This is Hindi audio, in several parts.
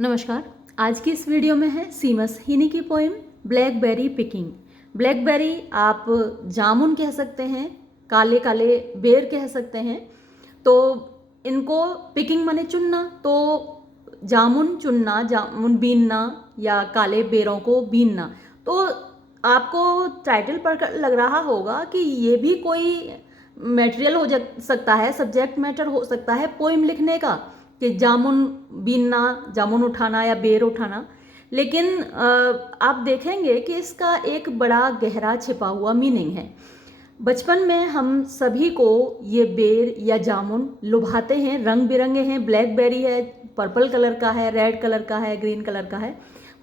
नमस्कार। आज की इस वीडियो में है सीमस हीनी की पोएम ब्लैकबेरी पिकिंग। ब्लैकबेरी आप जामुन कह सकते हैं, काले काले बेर कह सकते हैं। तो इनको पिकिंग माने चुनना, तो जामुन चुनना, जामुन बीनना या काले बेरों को बीनना। तो आपको टाइटल पढ़कर लग रहा होगा कि ये भी कोई मटेरियल हो सकता है, सब्जेक्ट मैटर हो सकता है पोएम लिखने का, कि जामुन बीनना, जामुन उठाना या बेर उठाना। लेकिन आप देखेंगे कि इसका एक बड़ा गहरा छिपा हुआ मीनिंग है। बचपन में हम सभी को ये बेर या जामुन लुभाते हैं, रंग बिरंगे हैं, ब्लैकबेरी है, पर्पल कलर का है, रेड कलर का है, ग्रीन कलर का है।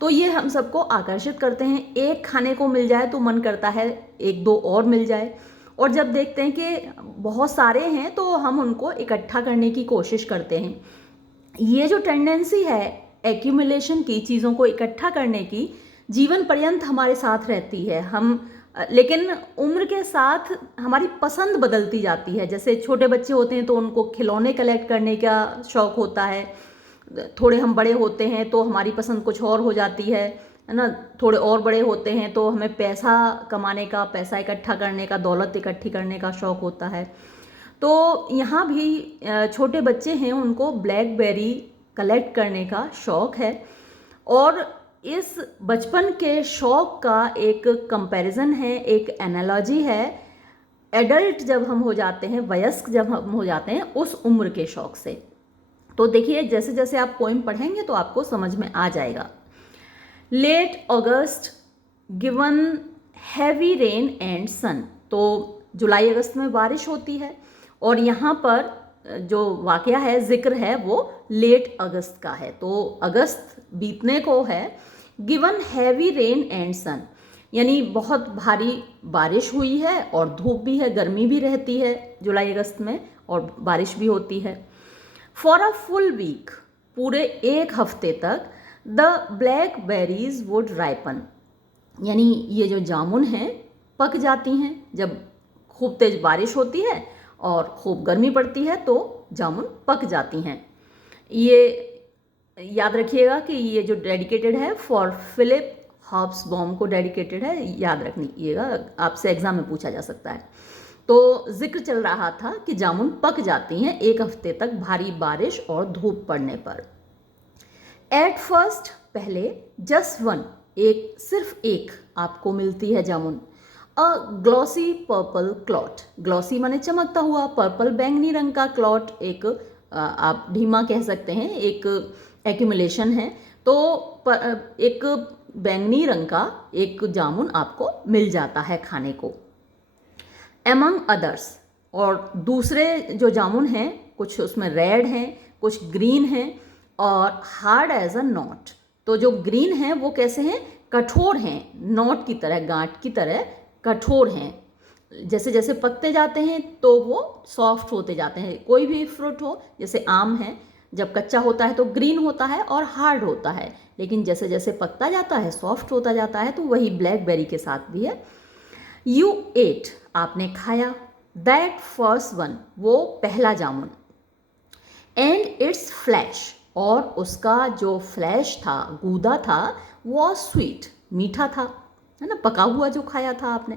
तो ये हम सबको आकर्षित करते हैं। एक खाने को मिल जाए तो मन करता है एक दो और मिल जाए, और जब देखते हैं कि बहुत सारे हैं तो हम उनको इकट्ठा करने की कोशिश करते हैं। ये जो टेंडेंसी है एक्यूमुलेशन की, चीज़ों को इकट्ठा करने की, जीवन पर्यंत हमारे साथ रहती है। लेकिन उम्र के साथ हमारी पसंद बदलती जाती है। जैसे छोटे बच्चे होते हैं तो उनको खिलौने कलेक्ट करने का शौक़ होता है, थोड़े हम बड़े होते हैं तो हमारी पसंद कुछ और हो जाती है ना। थोड़े और बड़े होते हैं तो हमें पैसा कमाने का, पैसा इकट्ठा करने का, दौलत इकट्ठी करने का शौक़ होता है। तो यहाँ भी छोटे बच्चे हैं, उनको ब्लैकबेरी कलेक्ट करने का शौक़ है। और इस बचपन के शौक़ का एक कंपैरिजन है, एक एनालॉजी है एडल्ट जब हम हो जाते हैं, वयस्क जब हम हो जाते हैं, उस उम्र के शौक़ से। तो देखिए, जैसे जैसे आप पोएम पढ़ेंगे तो आपको समझ में आ जाएगा। Late August given heavy rain and sun. तो जुलाई अगस्त में बारिश होती है, और यहाँ पर जो वाकया है, जिक्र है, वो लेट अगस्त का है। तो अगस्त बीतने को है। गिवन हैवी रेन एंड सन, यानी बहुत भारी बारिश हुई है और धूप भी है, गर्मी भी रहती है जुलाई अगस्त में, और बारिश भी होती है। फॉर अ फुल वीक, पूरे एक हफ्ते तक, द ब्लैकबेरीज वुड राइपन, यानी ये जो जामुन हैं पक जाती हैं। जब खूब तेज बारिश होती है और खूब गर्मी पड़ती है तो जामुन पक जाती हैं। ये याद रखिएगा कि ये जो डेडिकेटेड है फॉर फिलिप हॉब्सबॉम को डेडिकेटेड है, याद रखिएगा, आपसे एग्जाम में पूछा जा सकता है। तो जिक्र चल रहा था कि जामुन पक जाती हैं एक हफ्ते तक भारी बारिश और धूप पड़ने पर। एट फर्स्ट, पहले, जस्ट वन, एक, सिर्फ एक आपको मिलती है जामुन। A glossy purple clot, glossy माने चमकता हुआ, पर्पल बैंगनी रंग का, क्लॉट एक आप ढीमा कह सकते हैं, एक एक्यूमुलेशन है। तो एक बैंगनी रंग का एक जामुन आपको मिल जाता है खाने को। एमंग अदर्स, और दूसरे जो जामुन हैं, कुछ उसमें रेड हैं, कुछ ग्रीन हैं, और हार्ड एज अ नॉट। तो जो ग्रीन हैं वो कैसे हैं? कठोर हैं, नॉट की तरह, गांठ की तरह कठोर हैं। जैसे जैसे पकते जाते हैं तो वो सॉफ्ट होते जाते हैं। कोई भी फ्रूट हो, जैसे आम है, जब कच्चा होता है तो ग्रीन होता है और हार्ड होता है, लेकिन जैसे जैसे पकता जाता है सॉफ्ट होता जाता है। तो वही ब्लैकबेरी के साथ भी है। यू एट, आपने खाया, दैट फर्स्ट वन, वो पहला जामुन, एंड इट्स फ्लैश, और उसका जो फ्लैश था, गूदा था, वो स्वीट, मीठा था, है ना, पका हुआ जो खाया था आपने।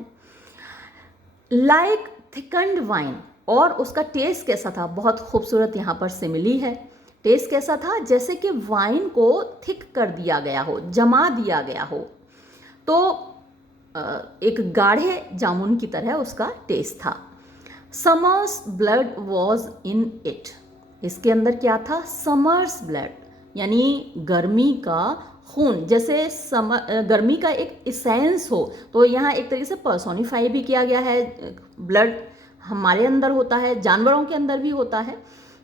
लाइक थिकंड वाइन, और उसका टेस्ट कैसा था? बहुत खूबसूरत यहाँ पर सिमिली है। टेस्ट कैसा था? जैसे कि वाइन को थिक कर दिया गया हो, जमा दिया गया हो। तो एक गाढ़े जामुन की तरह उसका टेस्ट था। Summers blood was in it, इसके अंदर क्या था? समर्स ब्लड, यानी गर्मी का खून। जैसे गर्मी का एक इसेंस हो, तो यहाँ एक तरीके से पर्सोनिफाई भी किया गया है। ब्लड हमारे अंदर होता है, जानवरों के अंदर भी होता है,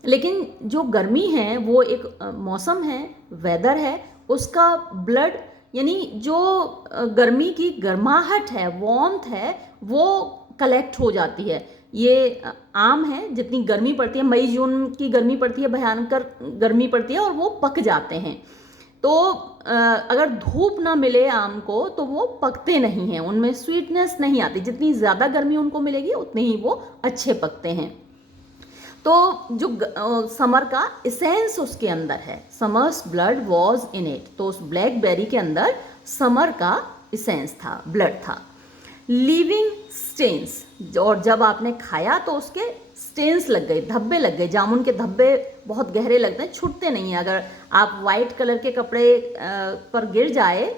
लेकिन जो गर्मी है वो एक मौसम है, वेदर है, उसका ब्लड, यानी जो गर्मी की गर्माहट है, वार्मथ है, वो कलेक्ट हो जाती है। ये आम है, जितनी गर्मी पड़ती है, मई जून की गर्मी पड़ती है, भयंकर गर्मी पड़ती है, और वो पक जाते हैं। तो अगर धूप ना मिले आम को तो वो पकते नहीं हैं, उनमें स्वीटनेस नहीं आती। जितनी ज़्यादा गर्मी उनको मिलेगी उतने ही वो अच्छे पकते हैं। तो जो समर का इसेंस उसके अंदर है, summers blood was in it, तो उस ब्लैकबेरी के अंदर समर का इसेंस था, ब्लड था। लीविंग स्टेन्स, और जब आपने खाया तो उसके स्टेन्स लग गए, धब्बे लग गए। जामुन के धब्बे बहुत गहरे लगते हैं, छूटते नहीं हैं। अगर आप वाइट कलर के कपड़े पर गिर जाए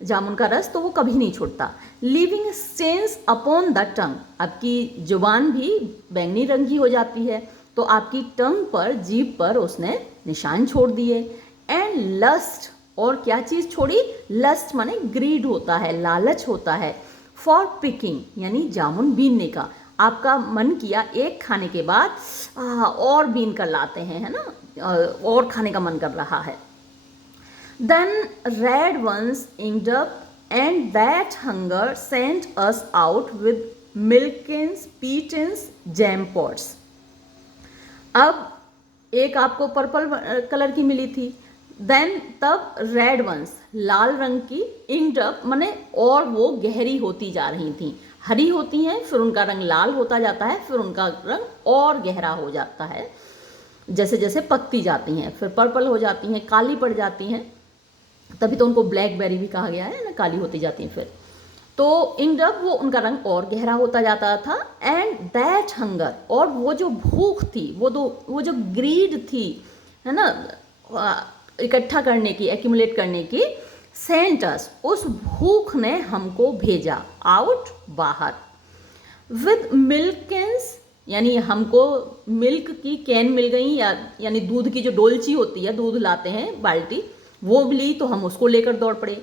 जामुन का रस तो वो कभी नहीं छूटता। Leaving stains upon the tongue, आपकी जुबान भी बैंगनी रंग की हो जाती है, तो आपकी टंग पर, जीभ पर उसने निशान छोड़ दिए। एंड लस्ट, और क्या चीज़ छोड़ी? लस्ट माने ग्रीड होता है, लालच होता है। फॉर पिकिंग, यानी जामुन बीनने का। आपका मन किया एक खाने के बाद और बीन कर लाते हैं, है ना, और खाने का मन कर रहा है। Then red ones end up, and that hunger sent us out with milk cans, pea tins, jam pots. अब एक आपको पर्पल कलर की मिली थी, देन तब रेड वंस, लाल रंग की, इंड अप माने और वो गहरी होती जा रही थी। हरी होती हैं, फिर उनका रंग लाल होता जाता है, फिर उनका रंग और गहरा हो जाता है जैसे जैसे पकती जाती हैं, फिर पर्पल हो जाती हैं, काली पड़ जाती हैं, तभी तो उनको ब्लैकबेरी भी कहा गया है ना, काली होती जाती हैं फिर। तो इंडब वो उनका रंग और गहरा होता जाता था। एंड दैट हंगर, और वो जो भूख थी, वो जो ग्रीड थी, है ना, इकट्ठा करने की, एक्यूमुलेट करने की, सेंट अस, उस भूख ने हमको भेजा आउट, बाहर। विद मिल्क कैंस, यानी हमको मिल्क की कैन मिल गई, यानी दूध की जो डोलची होती है, दूध लाते हैं बाल्टी, वो मिली तो हम उसको लेकर दौड़ पड़े।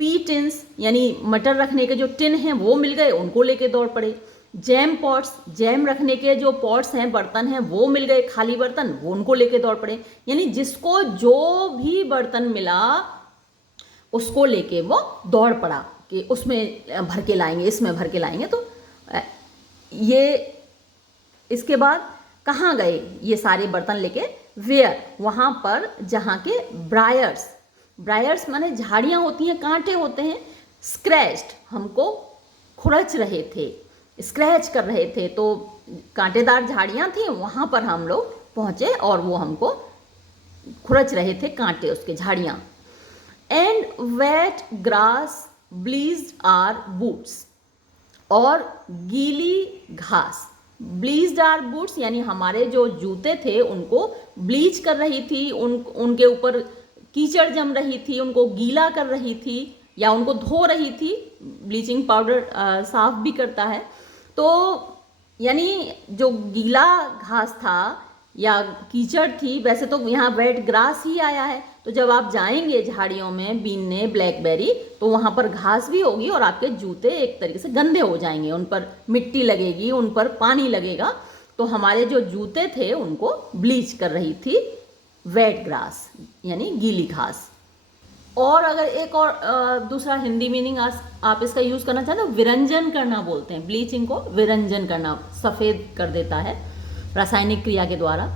पी टिन्स, यानी मटर रखने के जो टिन हैं वो मिल गए, उनको लेकर दौड़ पड़े। जैम पॉट्स, जैम रखने के जो पॉट्स हैं, बर्तन हैं, वो मिल गए, खाली बर्तन, वो उनको लेके दौड़ पड़े। यानी जिसको जो भी बर्तन मिला उसको लेके वो दौड़ पड़ा कि उसमें भर के लाएंगे, इसमें भर के लाएंगे। तो ये इसके बाद कहाँ गए ये सारे बर्तन लेके? वेयर, वहाँ पर जहाँ के ब्रायर्स, ब्रायर्स माने झाड़ियाँ होती हैं, कांटे होते हैं। स्क्रैच्ड, हमको खुरच रहे थे, स्क्रैच कर रहे थे, तो कांटेदार झाड़ियाँ थी, वहाँ पर हम लोग पहुँचे और वो हमको खुरच रहे थे कांटे, उसके झाड़ियाँ। And wet grass bleached our boots, और गीली घास, ब्लीज्ड आर बूट्स यानी हमारे जो जूते थे उनको ब्लीच कर रही थी, उनके ऊपर कीचड़ जम रही थी, उनको गीला कर रही थी या उनको धो रही थी। ब्लीचिंग पाउडर साफ भी करता है। तो यानी जो गीला घास था या कीचड़ थी, वैसे तो यहाँ वेट ग्रास ही आया है, तो जब आप जाएंगे झाड़ियों में बीनने ब्लैकबेरी तो वहाँ पर घास भी होगी और आपके जूते एक तरीके से गंदे हो जाएंगे, उन पर मिट्टी लगेगी, उन पर पानी लगेगा। तो हमारे जो जूते थे उनको ब्लीच कर रही थी वेट ग्रास यानी गीली घास। और अगर एक और दूसरा हिंदी मीनिंग आप इसका यूज़ करना चाहें तो विरंजन करना बोलते हैं। ब्लीचिंग को विरंजन करना, सफ़ेद कर देता है रासायनिक क्रिया के द्वारा।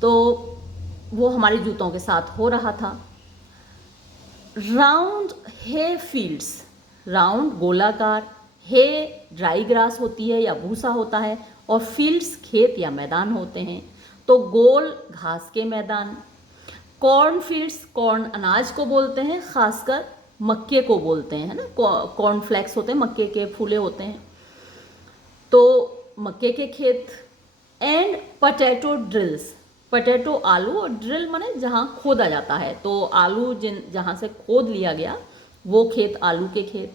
तो वो हमारे जूतों के साथ हो रहा था। राउंड हे फील्ड्स, राउंड गोलाकार, हे ड्राई ग्रास होती है या भूसा होता है, और फील्ड्स खेत या मैदान होते हैं। तो गोल घास के मैदान। कॉर्न फील्ड्स, कॉर्न अनाज को बोलते हैं, खासकर मक्के को बोलते हैं, है ना, कॉर्न फ्लेक्स होते हैं, मक्के के फूले होते हैं, तो मक्के के खेत। एंड पटेटो ड्रिल्स, पटेटो आलू, और ड्रिल माने जहाँ खोदा जाता है, तो आलू जहाँ से खोद लिया गया वो खेत, आलू के खेत।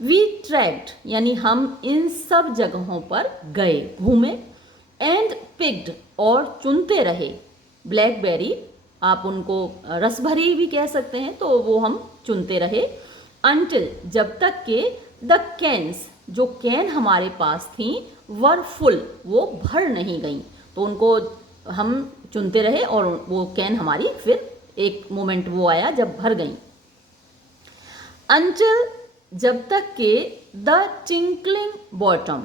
वी ट्रैक्ड यानी हम इन सब जगहों पर गए, घूमे। एंड पिक्ड और चुनते रहे ब्लैकबेरी, आप उनको रसभरी भी कह सकते हैं, तो वो हम चुनते रहे। अनटिल जब तक के द कैन्स, जो कैन हमारे पास थी, वर फुल, वो भर नहीं गई, तो उनको हम चुनते रहे और वो कैन हमारी फिर एक मोमेंट वो आया जब भर गई। अनटिल जब तक के द टिंकलिंग बॉटम,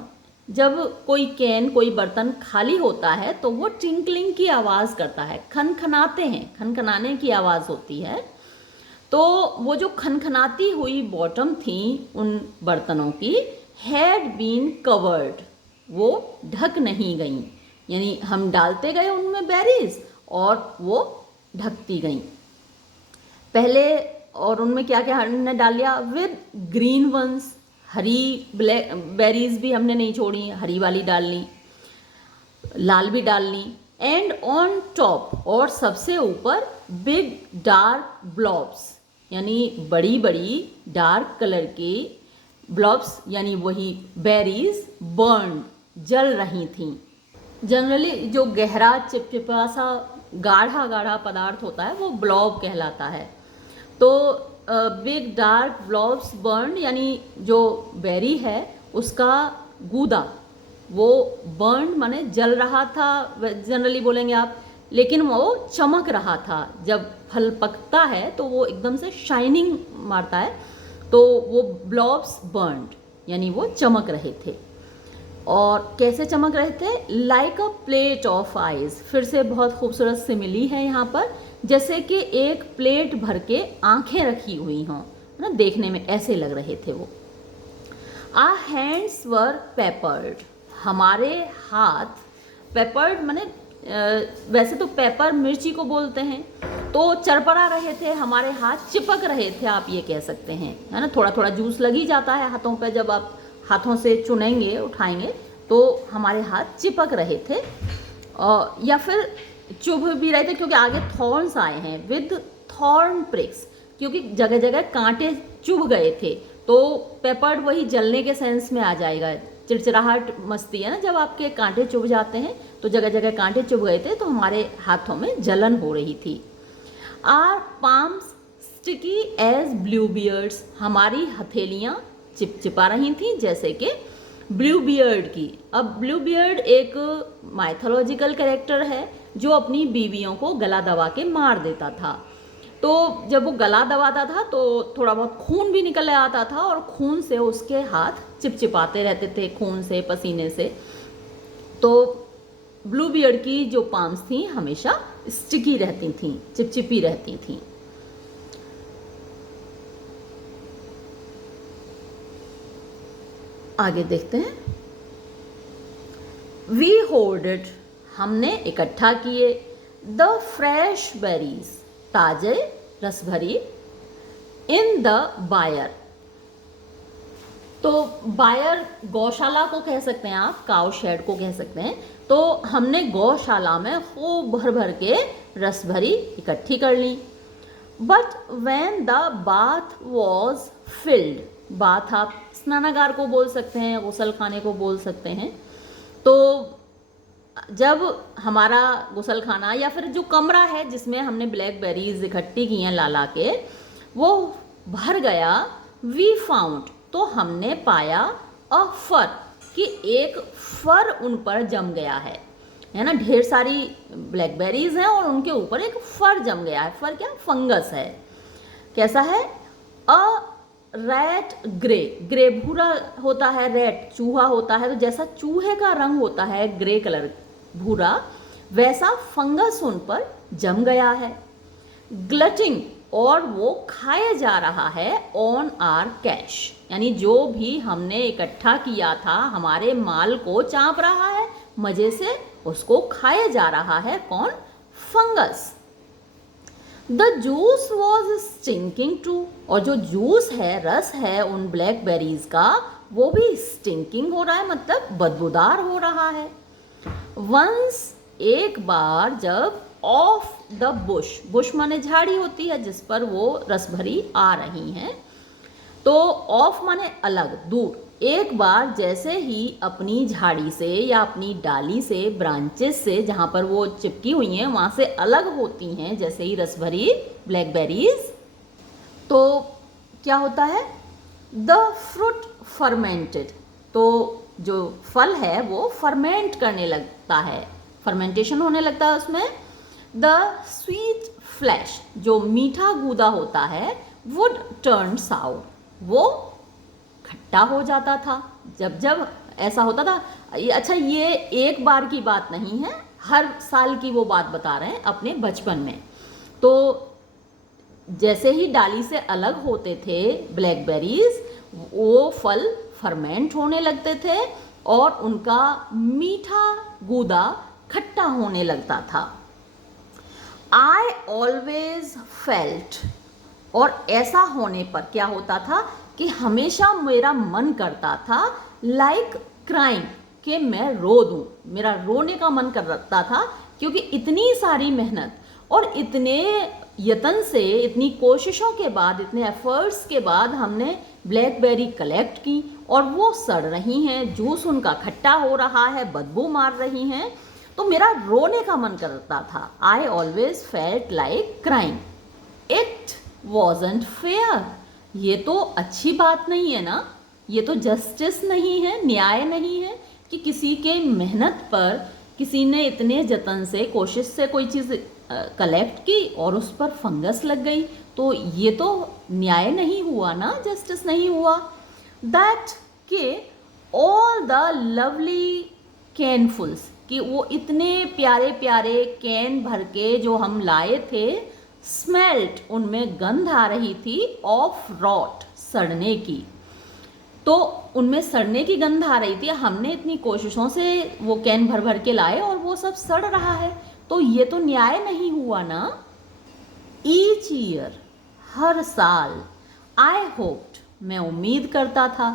जब कोई कैन, कोई बर्तन खाली होता है तो वो टिंकलिंग की आवाज़ करता है, खनखनाते हैं, खनखनाने की आवाज़ होती है। तो वो जो खनखनाती हुई बॉटम थी उन बर्तनों की, हैड बीन कवर्ड, वो ढक नहीं गई, यानी हम डालते गए उनमें बेरीज और वो ढकती गई पहले। और उनमें क्या क्या हमने डाल लिया, विद ग्रीन वंस, हरी ब्लैक बेरीज भी हमने नहीं छोड़ी, हरी वाली डालनी, लाल भी डालनी। एंड ऑन टॉप, और सबसे ऊपर बिग डार्क ब्लॉब्स, यानी बड़ी बड़ी डार्क कलर की ब्लॉब्स, यानी वही बेरीज बर्न, जल रही थीं। जनरली जो गहरा चिपचिपा सा गाढ़ा गाढ़ा पदार्थ होता है वो ब्लॉब कहलाता है। तो बिग डार्क ब्लॉब्स बर्न, यानी जो बेरी है उसका गूदा वो बर्न माने जल रहा था, जनरली बोलेंगे आप, लेकिन वो चमक रहा था। जब फल पकता है तो वो एकदम से शाइनिंग मारता है, तो वो ब्लॉब्स बर्न यानी वो चमक रहे थे। और कैसे चमक रहे थे, like a plate of eyes, फिर से बहुत खूबसूरत सिमिली है यहाँ पर, जैसे कि एक प्लेट भर के आंखें रखी हुई हों, है ना, देखने में ऐसे लग रहे थे वो। आवर हैंड्स वर पेपर्ड, हमारे हाथ, पेपर्ड माने वैसे तो पेपर मिर्ची को बोलते हैं, तो चरपरा रहे थे हमारे हाथ, चिपक रहे थे आप ये कह सकते हैं, है ना। थोड़ा थोड़ा जूस लग ही जाता है हाथों पे, जब आप हाथों से चुनेंगे उठाएंगे तो हमारे हाथ चिपक रहे थे। या फिर चुभ भी रहे थे क्योंकि आगे थॉर्न्स आए हैं, विद थॉर्न प्रिक्स, क्योंकि जगह जगह कांटे चुभ गए थे। तो पेपर्ड वही जलने के सेंस में आ जाएगा, चिड़चिड़ाहट मस्ती है ना, जब आपके कांटे चुभ जाते हैं तो जगह जगह कांटे चुभ गए थे तो हमारे हाथों में जलन हो रही थी। Are palms sticky as blue beards, हमारी हथेलियाँ चिपचिपा रही थी जैसे कि ब्लू बियर्ड की। अब ब्लू बियर्ड एक माइथोलॉजिकल कैरेक्टर है जो अपनी बीवियों को गला दबा के मार देता था। तो जब वो गला दबाता था तो थोड़ा बहुत खून भी निकल आता था और खून से उसके हाथ चिपचिपाते रहते थे, खून से, पसीने से। तो ब्लू बियर्ड की जो पाम्स थी हमेशा स्टिकी रहती थी, चिपचिपी रहती थी। आगे देखते हैं। वी होर्डेड, हमने इकट्ठा किए, द फ्रेश बेरीज, ताजे रस भरी, इन द बायर। तो बायर गौशाला को कह सकते हैं आप, काउ शेड को कह सकते हैं। तो हमने गौशाला में खूब भर भर के रस भरी इकट्ठी कर ली। But when the bath was filled, bath आप स्नानागार को बोल सकते हैं, गुसल खाने को बोल सकते हैं। तो जब हमारा गुसल खाना या फिर जो कमरा है जिसमें हमने ब्लैकबेरीज इकट्ठी की हैं ला के, वो भर गया, वी फाउंड, तो हमने पाया, अ फर, कि एक फर उन पर जम गया है ना। ढेर सारी ब्लैकबेरीज हैं और उनके ऊपर एक फर जम गया है। फर क्या, फंगस है। कैसा है, अ रैट ग्रे, ग्रे भूरा होता है, रैट चूहा होता है, तो जैसा चूहे का रंग होता है ग्रे कलर भूरा, वैसा फंगस उन पर जम गया है। ग्लटिंग, और वो खाया जा रहा है, ऑन आर कैश, यानी जो भी हमने इकट्ठा किया था हमारे माल को चाँप रहा है, मजे से उसको खाया जा रहा है। कौन, fungus. The juice was stinking too, और जो जूस है, रस है उन ब्लैकबेरीज का, वो भी स्टिंकिंग हो रहा है, मतलब बदबूदार हो रहा है। वंस, एक बार, जब, ऑफ द बुश, बुश माने झाड़ी होती है जिस पर वो रस भरी आ रही हैं, तो ऑफ माने अलग, दूर। एक बार जैसे ही अपनी झाड़ी से या अपनी डाली से, ब्रांचेस से, जहाँ पर वो चिपकी हुई हैं वहाँ से अलग होती हैं जैसे ही रस भरी ब्लैकबेरीज, तो क्या होता है, द फ्रूट फर्मेंटेड, तो जो फल है वो फर्मेंट करने लगता है, फर्मेंटेशन होने लगता है उसमें। द स्वीट फ्लैश, जो मीठा गूदा होता है, वुड टर्न साउर, वो खट्टा हो जाता था। जब जब ऐसा होता था, अच्छा ये एक बार की बात नहीं है, हर साल की वो बात बता रहे हैं अपने बचपन में। तो जैसे ही डाली से अलग होते थे ब्लैकबेरीज, वो फल फर्मेंट होने लगते थे और उनका मीठा गूदा खट्टा होने लगता था। आई ऑलवेज फेल्ट, और ऐसा होने पर क्या होता था कि हमेशा मेरा मन करता था लाइक क्राइंग, कि मैं रो दूं, मेरा रोने का मन करता था, क्योंकि इतनी सारी मेहनत और इतने यत्न से, इतनी कोशिशों के बाद, इतने एफर्ट्स के बाद हमने ब्लैकबेरी कलेक्ट की और वो सड़ रही हैं, जूस उनका खट्टा हो रहा है, बदबू मार रही हैं, तो मेरा रोने का मन करता था। I always felt like crying. It wasn't fair, ये तो अच्छी बात नहीं है ना, ये तो जस्टिस नहीं है, न्याय नहीं है कि किसी के मेहनत पर किसी ने इतने जतन से, कोशिश से कोई चीज़ कलेक्ट की और उस पर फंगस लग गई, तो ये तो न्याय नहीं हुआ ना, जस्टिस नहीं हुआ। दैट के ऑल द लवली कैनफुल्स, कि वो इतने प्यारे प्यारे कैन भर के जो हम लाए थे, स्मेल्ट, उनमें गंध आ रही थी, ऑफ रॉट, सड़ने की। तो उनमें सड़ने की गंध आ रही थी, हमने इतनी कोशिशों से वो कैन भर भर के लाए और वो सब सड़ रहा है, तो ये तो न्याय नहीं हुआ ना। ईच ईयर, हर साल, आई होप्ड, मैं उम्मीद करता था।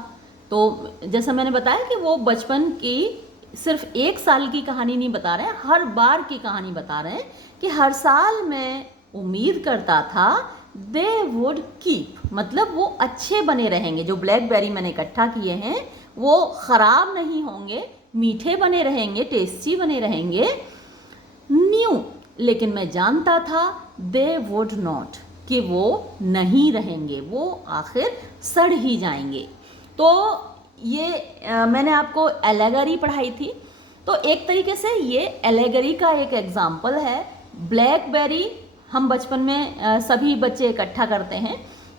तो जैसा मैंने बताया कि वो बचपन की सिर्फ एक साल की कहानी नहीं बता रहे हैं, हर बार की कहानी बता रहे हैं कि हर साल मैं उम्मीद करता था दे वुड कीप, मतलब वो अच्छे बने रहेंगे, जो ब्लैकबेरी मैंने इकट्ठा किए हैं वो ख़राब नहीं होंगे, मीठे बने रहेंगे, टेस्टी बने रहेंगे। न्यू, लेकिन मैं जानता था दे वुड नॉट, कि वो नहीं रहेंगे, वो आखिर सड़ ही जाएंगे। तो ये मैंने आपको एलेगरी पढ़ाई थी, तो एक तरीके से ये एलेगरी का एक एग्जाम्पल है। ब्लैकबेरी हम बचपन में सभी बच्चे इकट्ठा करते हैं,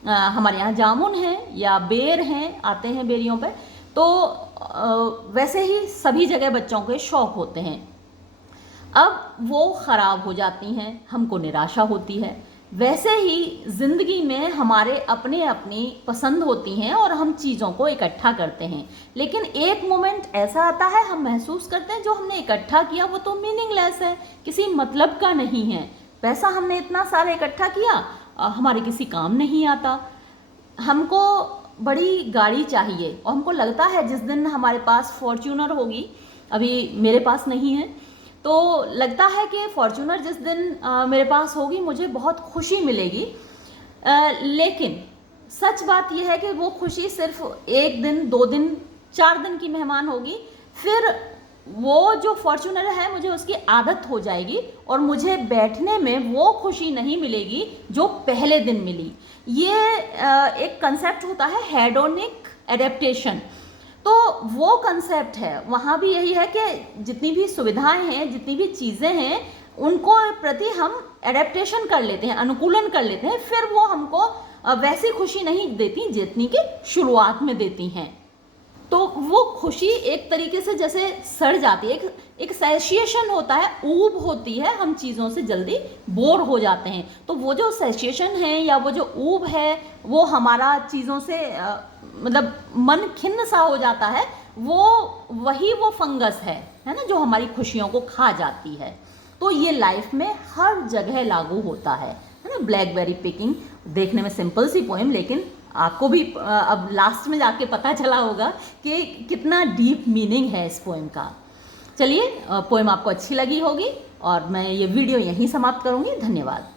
हमारे यहाँ जामुन हैं या बेर हैं, आते हैं बेरियों पे, तो वैसे ही सभी जगह बच्चों के शौक होते हैं। अब वो ख़राब हो जाती हैं, हमको निराशा होती है। वैसे ही ज़िंदगी में हमारे अपने अपनी पसंद होती हैं और हम चीज़ों को इकट्ठा करते हैं, लेकिन एक मोमेंट ऐसा आता है, हम महसूस करते हैं जो हमने इकट्ठा किया वो तो मीनिंगलेस है, किसी मतलब का नहीं है। पैसा हमने इतना सारा इकट्ठा किया, हमारे किसी काम नहीं आता। हमको बड़ी गाड़ी चाहिए और हमको लगता है जिस दिन हमारे पास फॉर्च्यूनर होगी, अभी मेरे पास नहीं है, तो लगता है कि फॉर्च्यूनर जिस दिन मेरे पास होगी मुझे बहुत खुशी मिलेगी। लेकिन सच बात यह है कि वो खुशी सिर्फ एक दिन, 2 दिन, 4 दिन की मेहमान होगी, फिर वो जो फॉर्च्यूनर है मुझे उसकी आदत हो जाएगी और मुझे बैठने में वो खुशी नहीं मिलेगी जो पहले दिन मिली। ये एक कंसेप्ट होता है हेडोनिक एडेप्टेशन, तो वो कंसेप्ट है, वहाँ भी यही है कि जितनी भी सुविधाएं हैं, जितनी भी चीज़ें हैं, उनको प्रति हम एडेप्टेशन कर लेते हैं, अनुकूलन कर लेते हैं, फिर वो हमको वैसी खुशी नहीं देती जितनी कि शुरुआत में देती हैं। तो वो खुशी एक तरीके से जैसे सड़ जाती है, एक सैशिएशन होता है, ऊब होती है, हम चीज़ों से जल्दी बोर हो जाते हैं। तो वो जो सैशिएशन है या वो जो ऊब है, वो हमारा चीज़ों से मतलब मन खिन्न सा हो जाता है, वो फंगस है ना, जो हमारी खुशियों को खा जाती है। तो ये लाइफ में हर जगह लागू होता है ना। ब्लैकबेरी पिकिंग देखने में सिंपल सी पोएम, लेकिन आपको भी अब लास्ट में जाके पता चला होगा कि कितना डीप मीनिंग है इस पोएम का। चलिए, पोएम आपको अच्छी लगी होगी और मैं ये वीडियो यहीं समाप्त करूँगी। धन्यवाद।